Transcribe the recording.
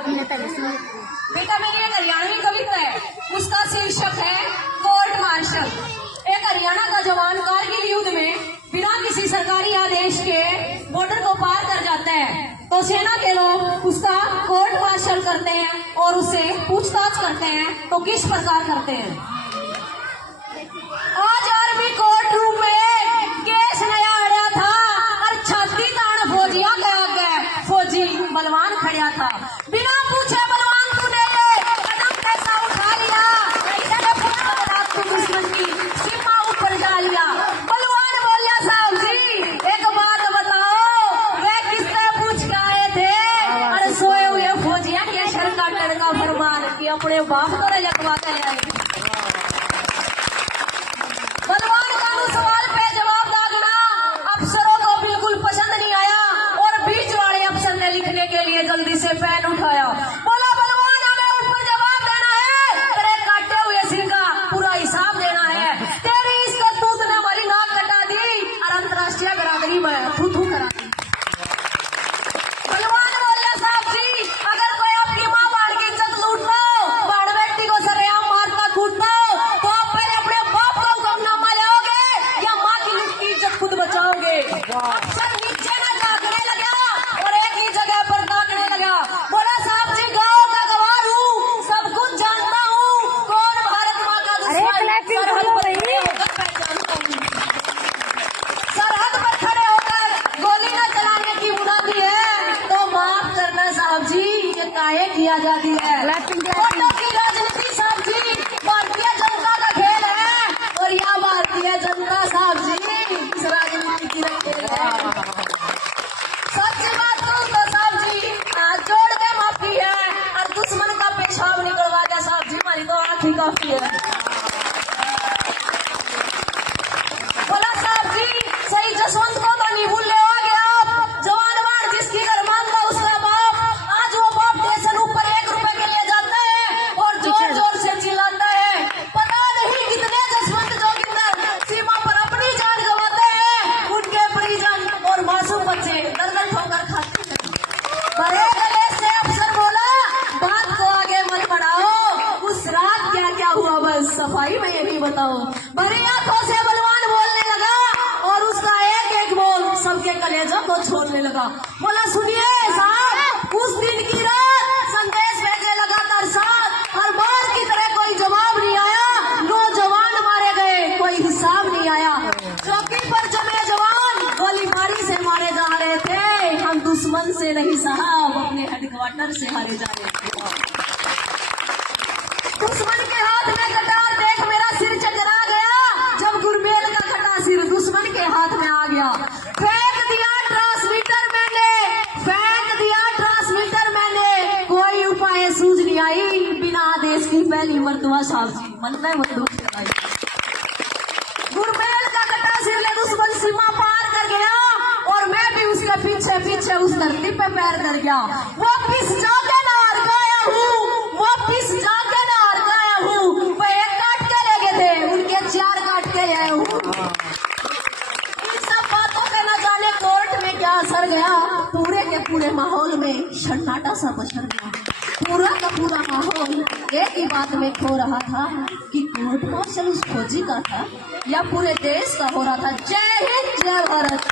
बेटा मेरी एक हरियाणवी कविता है, उसका शीर्षक है कोर्ट मार्शल। एक हरियाणा का जवान कारगिल युद्ध में बिना किसी सरकारी आदेश के बॉर्डर को पार कर जाता है, तो सेना के लोग उसका कोर्ट मार्शल करते हैं और उससे पूछताछ करते हैं। तो किस प्रकार करते हैं? आज आर्मी कोर्ट रूम में केस नया आया था और छाती तान फौजिया के आगे फौजी बलवान खड़ा था। बिना पूछे बलवान तूने कदम कैसा उठा लिया, तू दुश्मन की सीमा ऊपर जा लिया। बलवान बोलिया साहब जी एक बात बताओ, वे किससे पूछ के आए थे? अरे सोए हुए फौजिया के सर का टड़का फरमान की अपने बाप को रजकवा कर आए। बलवान का सवाल पे जवाब दागना अफसरों को बिल्कुल पसंद नहीं आया और बीच वाले अफसर ने लिखने के लिए जल्दी से पेन उठाया। बोला बलवान हमें ऊपर जवाब देना है, तेरे काटे हुए सिर का पूरा हिसाब देना है। तेरी इस करतूत ने हमारी नाक कटा दी और अंतर्राष्ट्रीय बरादरी में थू थू करा दी। बलवान बोलिया साहब जी अगर कोई आपकी माँ बाढ़ की इज्जत लूट लो, बाढ़ बेटी को सरेआम मारता कूट लो, तो आप पहले अपने बाप को हुक्मनामा लाओगे या माँ की लूट की इज्जत खुद बचाओगे? अफसर नीचे में जागने लगा और एक ही जगह पर ताकने लगा। बोला साहब जी गाँव का गवार हूँ, सब कुछ जानता हूँ, कौन भारत माँ का दुश्मन सरहद पर खड़े होकर गोली न चलाने की मुनादी है तो माफ करना साहब जी, ये काहे किया जाती है? वोटों की राजनीति साहब जी भारतीय जनता का खेल है और यह भारतीय जनता साहब जी इस राजनीति की खेल है। सच बात तो साहब जी हाथ जोड़ के माफी है और दुश्मन का पेशाब निकलवा दिया साहब जी, हमारी तो आँख ही काफी है। बोला साहब जी सही जसवंत को तो नहीं भूल हो गया आप, जवान बाढ़ जिसकी घर मांगता उसका बाप। आज वो बाप स्टेशन ऊपर 1 रुपए के लिए जाता है और जोर जोर से चिल्लाता है। पता नहीं कितने जसवंत जोगिंदर सीमा पर अपनी जान गंवाते हैं, उनके परिजन और मासूम बच्चे दर दर ठोकर खाते हैं। बड़े गले से अफसर बोला बात को आगे मत बढ़ाओ, उस रात क्या क्या हुआ बस सफाई में ये भी बताओ। बड़ी आंखों से बलवान बोलने लगा और उसका एक एक बोल सबके कलेजा को छोड़ने लगा। बोला सुनिए साहब उस दिन की रात संदेश भेजे लगातार 7 हर बार की तरह कोई जवाब नहीं आया, नौजवान मारे गए कोई हिसाब नहीं आया। चौकी पर जमे जवान गोलीबारी से मारे जा रहे थे, हम दुश्मन से नहीं साहब अपने हेडक्वार्टर से हारे जा रहे थे। दुश्मन के हाथ में कटार देख मेरा सिर चकरा गया, जब गुरमेल का कटा सिर दुश्मन के हाथ में आ गया। फेंक दिया ट्रांसमीटर मैंने, कोई उपाय सूझ नहीं आई, बिना आदेश की पहली मर्तबा साहब जी मन में बंदूक चलाई। गुरमेल का कटा सिर ले दुश्मन सीमा पार कर गया और मैं भी उसके पीछे पीछे उस धरती पे पैर धर गया। वापिस जाके ना हार गया हूँ, वापिस जाके ना हार गया हूँ, वह 1 काट के ले गए थे उनके 4 काट के आए हूँ। इन सब बातों पे न जाने कोर्ट में क्या असर गया, पूरे के पूरे माहौल में सन्नाटा सा बचर गया। पूरा का पूरा माहौल एक ही बात में खो रहा था कि कोर्ट मार्शल उस फौजी का था या पूरे देश का हो रहा था। जय हिंद जय भारत।